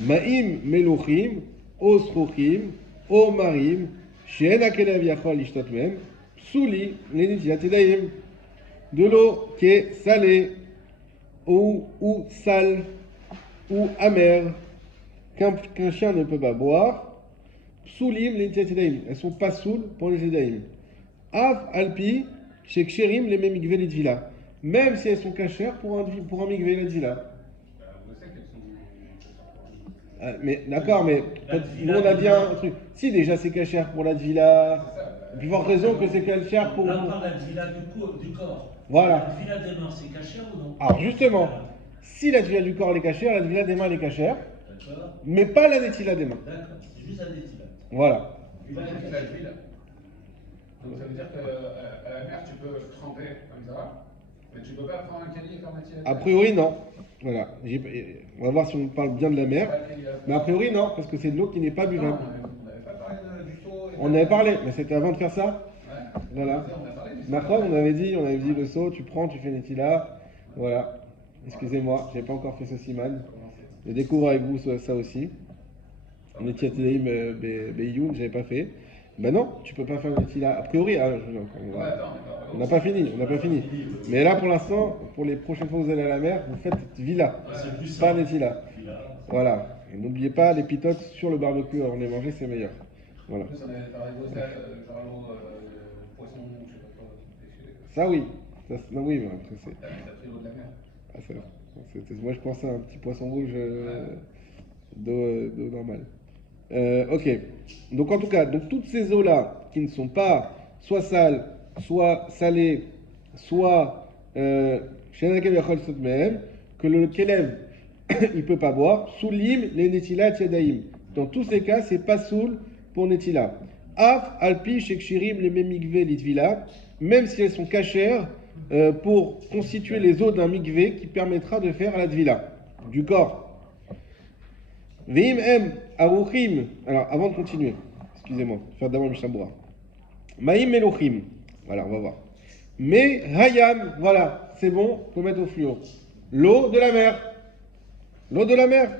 Ma'im meluchim, osruchim, omarim, she'en akelev yachol lishtot mem, psuli lenitilat yadayim. De l'eau qui est salée, ou sale, ou amère, qu'un chien ne peut pas boire, psulim lenitilat yadayim. Elles sont pas saoules pour les yadayim. Av alpi, chez ksherim les memigve les tvila. Même si elles sont cachères pour un migve les tvila. On sait qu'elles sont. Mais d'accord, mais nous on a bien un truc. Si déjà c'est cachère pour la tvila, plus forte raison que c'est cachère pour. Là, on parle de la villa du corps. Voilà. La villa des mains, c'est cachère ou non? Alors justement, si la tvila du corps elle est cachère, la tvila des mains elle est cachère, D'accord. mais pas la netila des mains. D'accord, c'est juste un détilat. Voilà. Villa, c'est la ville. Donc ça veut dire qu'à la mer, tu peux tremper comme ça, mais tu peux pas prendre un calier et faire matière. A priori non. Voilà. On va voir si on parle bien de la mer. Mais a priori non, parce que c'est de l'eau qui n'est pas buvable. On n'avait pas parlé du seau. On avait parlé, mais c'était avant de faire ça. Ouais. Voilà. On a parlé du seau. Macron, on avait dit le seau, tu prends, tu fais netila. Voilà. Excusez-moi, j'ai pas encore fait ce siman. Je découvre avec vous ça aussi. Netilat Yadayim Beyoun, j'avais pas fait. Ben non, tu peux pas faire le netila. A priori, on n'a pas fini, Mais là, pour l'instant, pour les prochaines fois que vous allez à la mer, vous faites villa, C'est plus pas simple. netila. Voilà. Et n'oubliez pas, les pitotes sur le barbecue avant de les manger, c'est meilleur. Voilà. En plus, on avait parlé de ça, genre l'eau, poisson, je sais pas quoi. Ça oui. Non, oui, mais après c'est. T'as pris l'eau de la mer. Ah, moi je pensais à un petit poisson rouge d'eau normale. Ok. Donc en tout cas, donc toutes ces eaux-là qui ne sont pas soit sales, soit salées, soit que le kelev il peut pas boire, soulim les netila tiadaim. Dans tous ces cas, c'est pas soul pour netila. Af alpi shekshirim les memigve litvila, même si elles sont cachères pour constituer les eaux d'un migvé qui permettra de faire la tvila du corps. Veim em aruchim. Alors avant de continuer, excusez-moi, faire d'abord le Mishnah. Maïm meluchim. Voilà, on va voir. Mais hayam, voilà, c'est bon, on peut mettre au fluo. L'eau de la mer. L'eau de la mer.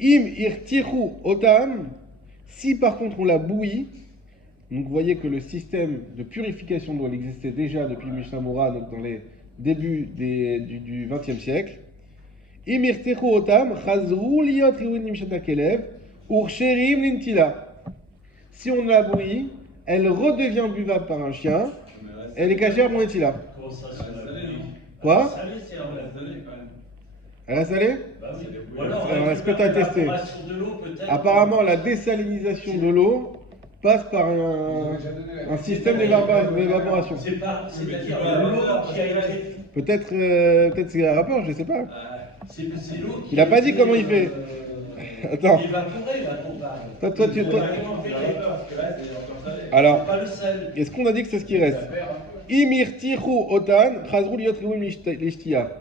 Im irtichu otam. Si par contre on la bouillit, donc vous voyez que le système de purification d'eau existait déjà depuis Mishnah Mora, donc dans les débuts du XXe siècle. Im irtichu otam, chazru liot riunim shatakelev, ursherim lintila. Si on la bouillit, elle redevient buvable par un chien, elle est cachère pour l'intila. Comment ça, c'est la salée? Quoi? Salée, c'est en la salée. Elle a salé? Bah oui. Ou alors, Alors, est-ce que t'as testé? l'évaporation de l'eau, peut-être. Apparemment, la désalinisation de l'eau passe par un système d'évaporation. C'est-à-dire l'eau qui a été. Peut-être c'est un rapport, je sais pas. C'est l'eau qui Il a pas dit comment il fait. Attends. Évaporée, là, qu'on parle. Toi. C'est Alors, pas le sel. est-ce qu'on a dit que c'est ce qui reste? Imir tichu otan, chazrou liot riwim lishtia.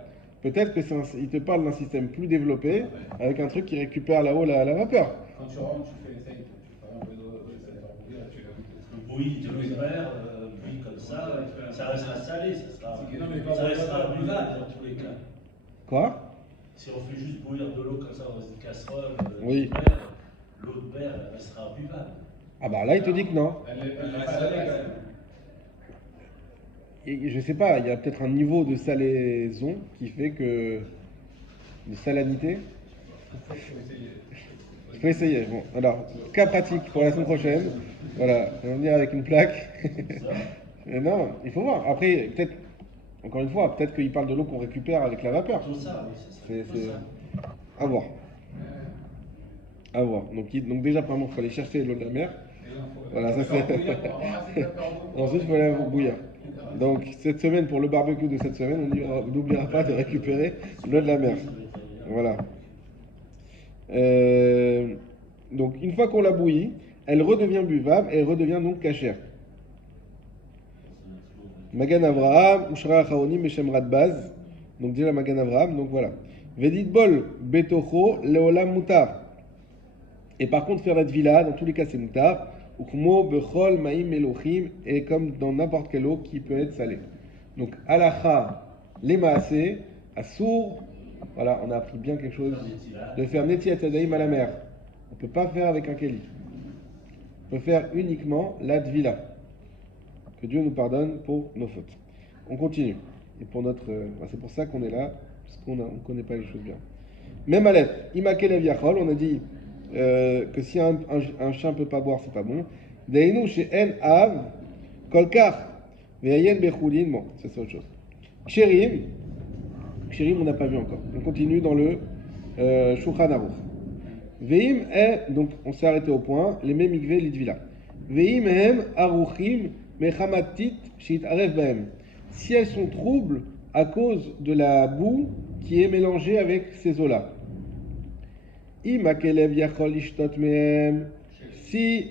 Peut-être qu'il te parle d'un système plus développé, avec un truc qui récupère là-haut la vapeur. Quand tu rentres, tu fais l'essai, tu fais un peu d'eau, ça va bouillir, tu la Bouillie de l'eau de mer, bouillie comme ça restera salé, ça restera buvable dans tous les cas. Quoi? Si on fait juste bouillir de l'eau comme ça dans une casserole, Oui. l'eau de mer elle restera buvable. Ah bah là, il te dit que non. Elle est pas salée quand même. Et je sais pas, il y a peut-être un niveau de salaison qui fait que. De salinité. Je peux essayer. Bon, alors, cas pratique pour la semaine prochaine. Voilà, on va venir avec une plaque. Non, il faut voir. Après, peut-être, encore une fois, peut-être qu'il parle de l'eau qu'on récupère avec la vapeur. Tout ça, oui, c'est ça. C'est à voir. À voir. Donc déjà, premièrement, il faut aller chercher l'eau de la mer. Voilà, ça c'est. Ensuite, il faut aller bouillir. Donc, cette semaine, pour le barbecue de cette semaine, on n'oubliera pas de récupérer l'eau de la mer. Voilà. Donc, une fois qu'on l'a bouillie, elle redevient buvable et elle redevient donc cachère. Magan Avraham, Ushra Acharonim, Meshem Radbaz. Donc, déjà Magan Avraham, donc voilà. Vedit bol betocho leolam mutar. Et par contre, faire la tvila, dans tous les cas, c'est moutar. Ukmo, bechol, maïm, melochim, et comme dans n'importe quelle eau qui peut être salée. Donc, alacha, les maasé, assour, voilà, on a appris bien quelque chose, de faire netilat yadayim à la mer. On ne peut pas faire avec un keli. On peut faire uniquement la tvila. Que Dieu nous pardonne pour nos fautes. On continue. Et pour notre, c'est pour ça qu'on est là, parce qu'on ne connaît pas les choses bien. Même Aleph, Imakelev Yachol, on a dit que si un chien ne peut pas boire, c'est pas bon. Deinu she'en av kolkar ve'ayen bechulin, bon, ça c'est autre chose. Ksherim, on n'a pas vu encore. On continue dans le Shulchan Aruch. Ve'im est, donc on s'est arrêté au point, les mêmes mikveh lidvila. Ve'im hem aruchim mechamatit shit aref bahem. Si elles sont troubles à cause de la boue qui est mélangée avec ces eaux-là. Si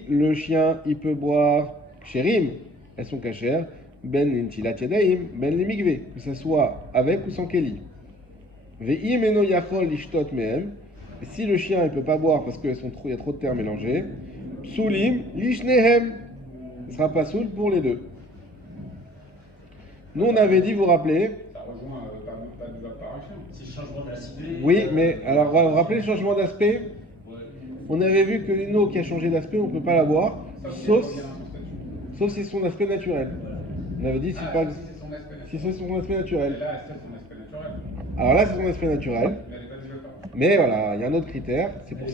le chien il peut boire ksherim, elles sont cachères, ben l'intilat yadaim, ben lemigve, que ce soit avec ou sans keli. Ve'im eno yachol lishtot mehem, si le chien il peut pas boire parce qu'il y a trop de terres mélangées, psulim lishnehem, ce sera pas soul pour les deux. Nous on avait dit, vous vous rappelez, Ça rejoint pas de par un chien. C'est le changement d'aspect. oui, mais alors vous vous rappelez le changement d'aspect? On avait vu que une eau qui a changé d'aspect, on ne peut pas la boire, sauf si c'est son aspect naturel. On avait dit si Ah, pas, si c'est son aspect si naturel. c'est son aspect Et naturel. là, c'est son aspect naturel. Alors là, c'est son aspect naturel. Mais elle n'est pas déjà pas. Mais voilà, il y a un autre critère. C'est pour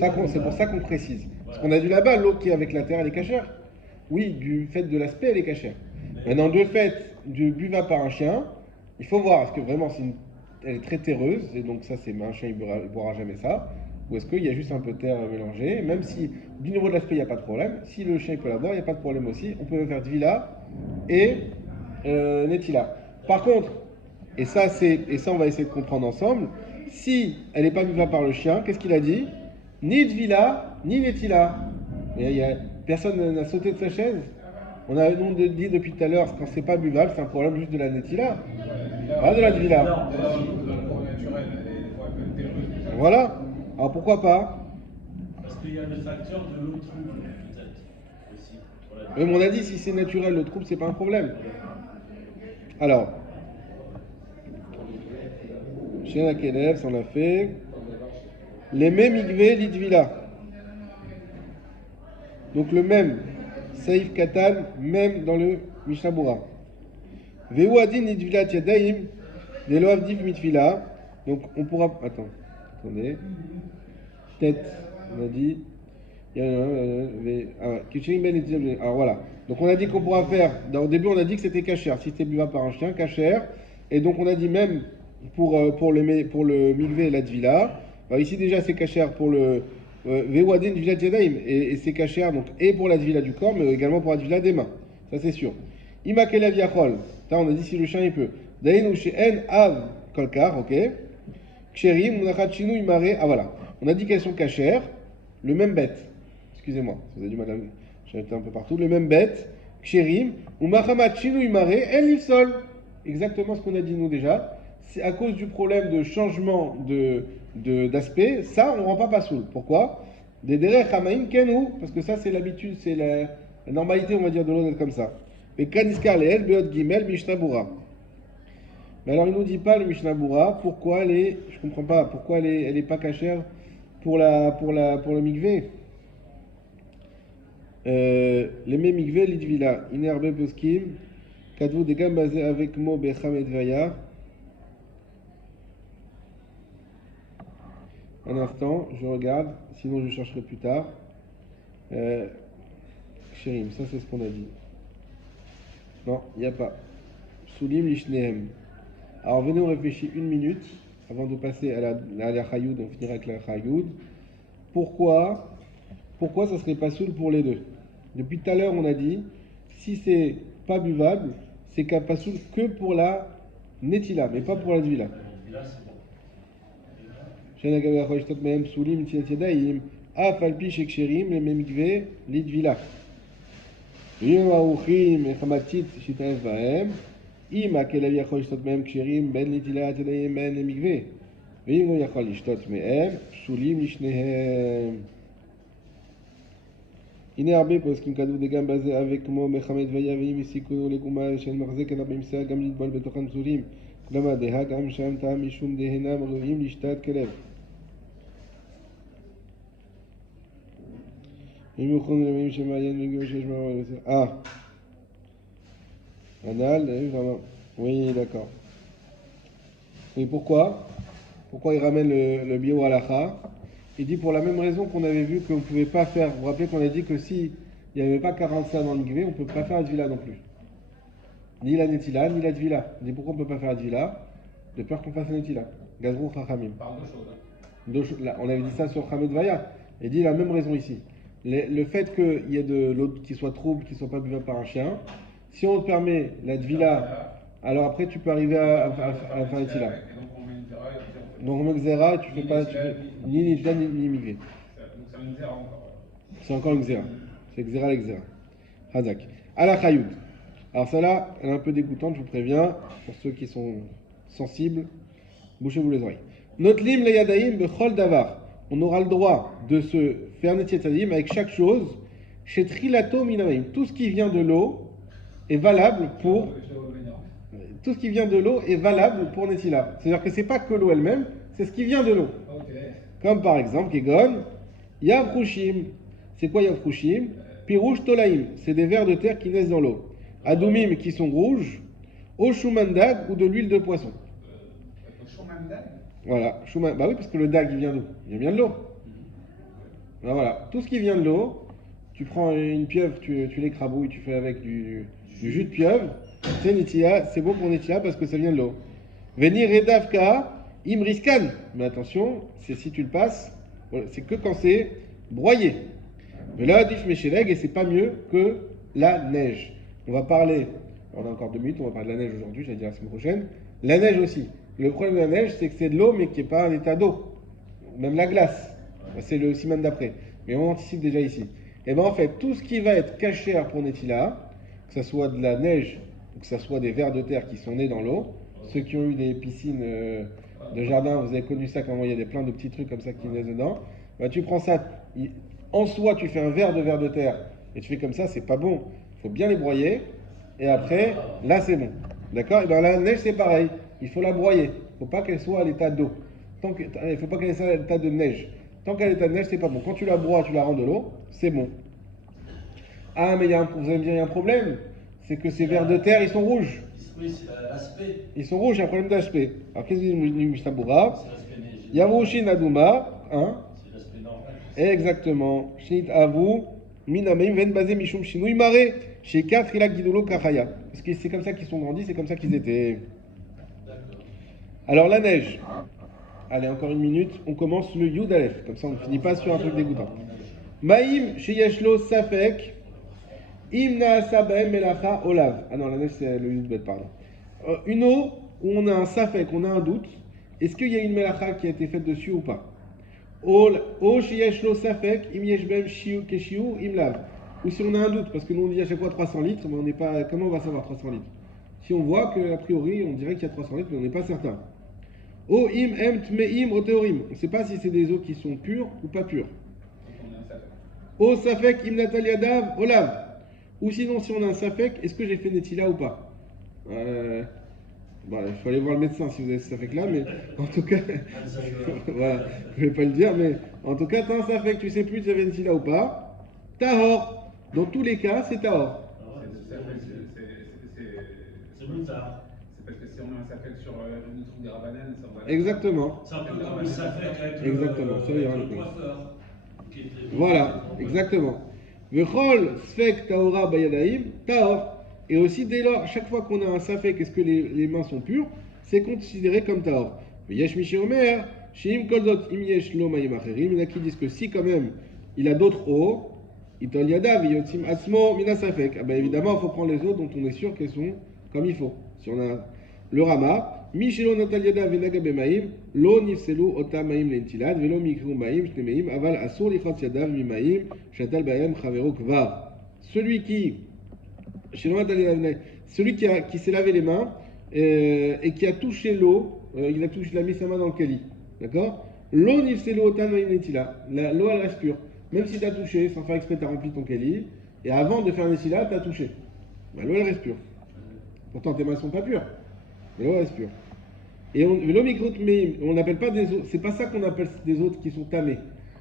ça qu'on précise. Parce qu'on a dit là-bas, l'eau qui est avec la terre, elle est cachère. Oui, du fait de l'aspect, elle est cachère. Maintenant, du fait du buva par un chien, il faut voir, est-ce que vraiment elle est très terreuse, et donc ça, c'est un chien, il boira jamais ça. Ou est-ce qu'il y a juste un peu de terre mélangée, même si du niveau de l'aspect, il n'y a pas de problème. Si le chien il peut la boire, il n'y a pas de problème aussi. On peut faire Tvila et Netila. Par contre, et ça, on va essayer de comprendre ensemble, si elle n'est pas buvable par le chien, qu'est-ce qu'il a dit? Ni Tvila, ni Netila. Personne n'a sauté de sa chaise. On a dit depuis tout à l'heure, quand c'est pas buvable, c'est un problème juste de la Netila. Pas de la Tvila. L'eau naturelle, elle peut être terreuse. Voilà. Alors pourquoi pas? Parce qu'il y a le facteur de l'eau trouble, peut-être, aussi. Voilà. Mais on a dit si c'est naturel, le trouble, c'est pas un problème. Alors, chez la Kenev, on l'a fait. Les mêmes igvé lidvila. Donc le même, Saïf Katan, même dans le Mishnah Bura. Veuadin lidvila tiadaim, des loavdiv mitvila. Donc on pourra. Attendez. Tête, on a dit. Alors voilà. Donc on a dit qu'on pourra faire. Au début, on a dit que c'était cachère. Si c'était buvable par un chien, cachère. Et donc on a dit même pour le migvé et la tvila. Alors ici déjà c'est cachère pour le vewadin tvila tiadaim et c'est cachère donc et pour la tvila du corps, mais également pour la tvila des mains. Ça c'est sûr. Imakelev yachol. Ça on a dit si le chien il peut. Dainu she'en av kolkar, ok. Ksherim munachachinu imare. Ah voilà. On a dit qu'elles sont cachères. Le même bête. Excusez-moi, vous avez du mal à j'ai été un peu partout. Le même bête, Ksherim, ou Mahamachinu Imare, El Lifsol. Exactement ce qu'on a dit nous déjà. C'est à cause du problème de changement d'aspect, ça on ne rend pas pasoul. Pourquoi? Des derech hamaim kenu, parce que ça c'est l'habitude, c'est la normalité on va dire de l'eau d'être comme ça. Et kaniskar leel beot gimel Mishnah Bura. Mais alors il nous dit pas le Mishnah Bura, pourquoi je comprends pas, pourquoi elle est pas cachère pour le mikvé. Les mêmes mikvé lidvila inerbe poskim kadvu de gam basé avec mo becham et vaya. Un instant, je regarde, sinon je chercherai plus tard. Chérim, ça c'est ce qu'on a dit. Non, il n'y a pas. Soulim lishnehem. Alors venez, on réfléchit une minute avant de passer à la chayoud, on finira avec la chayoud. Pourquoi ça serait pas soul pour les deux? Depuis tout à l'heure, on a dit, si c'est pas buvable, c'est pas soul que pour la netila, mais pas pour la dvila. Là, c'est bon. אם הכלב יכול לשתות מהם כשרים בין נטילת ידיים בין למקווה ואם לא יכול לשתות מהם פסולים לשניהם. הנה הרבה פוסקים כתבו דגם בזה וכמו מחמת ויבאים וסיכונו לגומה של מחזק על הרבה מסע גם לטבול בתוכן פסולים. כלומר דהה גם שם טעם משום דהנם ראויים לשתת כלב. אם יכולים לראים שמעיין וגיור שיש מעבר. Anal, vraiment. Oui, d'accord. Oui, pourquoi? Pourquoi il ramène le bio à l'akha? Il dit pour la même raison qu'on avait vu qu'on ne pouvait pas faire. Vous vous rappelez qu'on a dit que si il n'y avait pas 40 dans le Gvé, on ne peut pas faire la Tvila non plus. Ni la Netila, ni la Tvila. Il dit pourquoi on ne peut pas faire la Tvila? De peur qu'on fasse la Netila. Gazrou Chachamim. Par deux choses. Là, on avait dit ça sur Hamed Vaya. Il dit la même raison ici. Le fait qu'il y ait de l'eau qui soit trouble, qui ne soit pas buvable par un chien, si on te permet la Tvila, alors après tu peux arriver à faire la Netila. Donc on met Xera et tu fais pas ni Nitila ni Migvé. Donc c'est un Xera encore. C'est encore une Xera. C'est Xera l'Xera. Hazak. Ala Chayout. Alors celle-là, elle est un peu dégoûtante, je vous préviens, pour ceux qui sont sensibles, bouchez-vous les oreilles. Notlim le Yadaim bechol davar. On aura le droit de se faire Netilat Yadayim avec chaque chose, chez Trilato Minamaim. Tout ce qui vient de l'eau est valable pour... Tout ce qui vient de l'eau est valable pour Netila. C'est-à-dire que c'est pas que l'eau elle-même, c'est ce qui vient de l'eau. Okay. Comme par exemple, Kegon, Yavrushim. C'est quoi Yavrushim? Pirouche Tolaim. C'est des vers de terre qui naissent dans l'eau. Adoumim qui sont rouges. Oshumandag ou de l'huile de poisson. Shumandag? Voilà. Bah oui, parce que le dag il vient d'où? Il vient de l'eau. Ben voilà. Tout ce qui vient de l'eau, tu prends une pieuvre, tu l'écrabouilles, tu fais avec du jus de pieuvre. C'est Netila, c'est bon pour Netila parce que ça vient de l'eau. Venir Redavka, Imriskan. Mais attention, c'est si tu le passes, voilà, c'est que quand c'est broyé. Mais là, Dif Mesheleg, et c'est pas mieux que la neige. On va parler, on a encore 2 minutes, on va parler de la neige aujourd'hui, j'allais dire la semaine prochaine. La neige aussi. Le problème de la neige, c'est que c'est de l'eau, mais qui n'est pas un état d'eau. Même la glace. C'est le semaine d'après. Mais on anticipe déjà ici. Et bien en fait, tout ce qui va être caché pour Netila, que ce soit de la neige, ou que ce soit des vers de terre qui sont nés dans l'eau, ceux qui ont eu des piscines de jardin, vous avez connu ça quand il y a plein de petits trucs comme ça qui naissent dedans, ben, tu prends ça, en soi tu fais un verre de terre, et tu fais comme ça, c'est pas bon. Il faut bien les broyer, et après, là c'est bon. D'accord? Et bien la neige c'est pareil, il faut la broyer. Il ne faut pas qu'elle soit à l'état d'eau. Il ne faut pas qu'elle soit à l'état de neige. Tant qu'elle est à l'état de neige, c'est pas bon. Quand tu la broies, tu la rends de l'eau, c'est bon. Ah, mais vous allez me dire, il y a un problème. C'est que ces vers de terre, ils sont rouges. Oui, c'est l'aspect. Ils sont rouges, il y a un problème d'aspect. Alors, qu'est-ce que dit Mishnabura? C'est l'aspect neige. Yavrushin Aduma, hein? C'est l'aspect normal. Exactement. Shinit Avu, Minameim, Ven Bazé Mishum Shinui Mare, chez 4 Ilak Gidulo Kachaya. Parce que c'est comme ça qu'ils sont grandis, c'est comme ça qu'ils étaient. D'accord. Alors, la neige. Allez, encore 1 minute, on commence le Yud Aleph. Comme ça, on ne finit pas sur un truc dégoûtant. Maïm, chez Yeshlo Safek. Imna Sabaem Melacha Olav. Ah non, la neige c'est le Yudbet, pardon. Une eau où on a un safek, on a un doute. Est-ce qu'il y a une melacha qui a été faite dessus ou pas? O Shiyeshlo Safek, Im Yeshbem Shiu Keshiu Imlav. Ou si on a un doute, parce que nous on dit à chaque fois 300 litres, mais on n'est pas. Comment on va savoir 300 litres? Si on voit qu'a priori on dirait qu'il y a 300 litres, mais on n'est pas certain. O Im Em Tmeim Oteorim. On ne sait pas si c'est des eaux qui sont pures ou pas pures. O Safek Im Natal Yadav Olav. Ou sinon, si on a un safek, est-ce que j'ai fait Netila ou pas? Il faut aller voir le médecin si vous avez ce safek-là, mais en tout cas, voilà, je ne vais pas le dire, mais en tout cas, tu as un safek, tu ne sais plus si tu as fait Netila ou pas. Tahor. Dans tous les cas, c'est Tahor. C'est moutard. C'est parce que si on a un safek sur le truc des rabananes, ça va. Exactement. C'est un peu comme le safek avec Exactement, ça, il y aura le le coiffeur. Voilà, exactement. Vechol sfek taora bayadaim taor. Et aussi, dès lors, chaque fois qu'on a un safek, est-ce que les mains sont pures, c'est considéré comme taor. Yesh mishi omer, sheim koldot im yesh lo mayim acherim. Il y en a qui disent que si quand même il a d'autres eaux, itol yadav yotzim atzmo mina safek. Ah ben évidemment, il faut prendre les eaux dont on est sûr qu'elles sont comme il faut. Si on a le rama, Mishelo natal yadav venaga bemaim, lo nifselu ota maim lentilad, velo mikru maim shnemaim, aval asur lichot yadav mimaim, shatal bayam chavero kvar. Celui qui s'est lavé les mains et qui a touché l'eau, il a mis sa main dans le kali. D'accord? L'eau nifselu ota maim lentilad. L'eau elle reste pure. Même si tu as touché, sans faire exprès, tu as rempli ton keli, et avant de faire Nessila, tu as touché. Bah, l'eau, elle reste pure. Pourtant, tes mains sont pas pures. Mais l'eau reste pure. Et on n'appelle pas des autres, c'est pas ça qu'on appelle des autres qui sont tamés.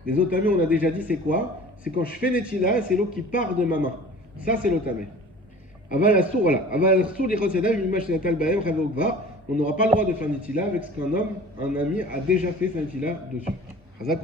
Les eaux tamées, on a déjà dit, c'est quoi? C'est quand je fais Nessila, c'est l'eau qui part de ma main. Ça, c'est l'eau tamée. Aval Assour, voilà. Aval Assour, les Chosadav, une machine à Baem, on n'aura pas le droit de faire Nessila avec ce qu'un homme, un ami, a déjà fait sa Nessila dessus. Hazak,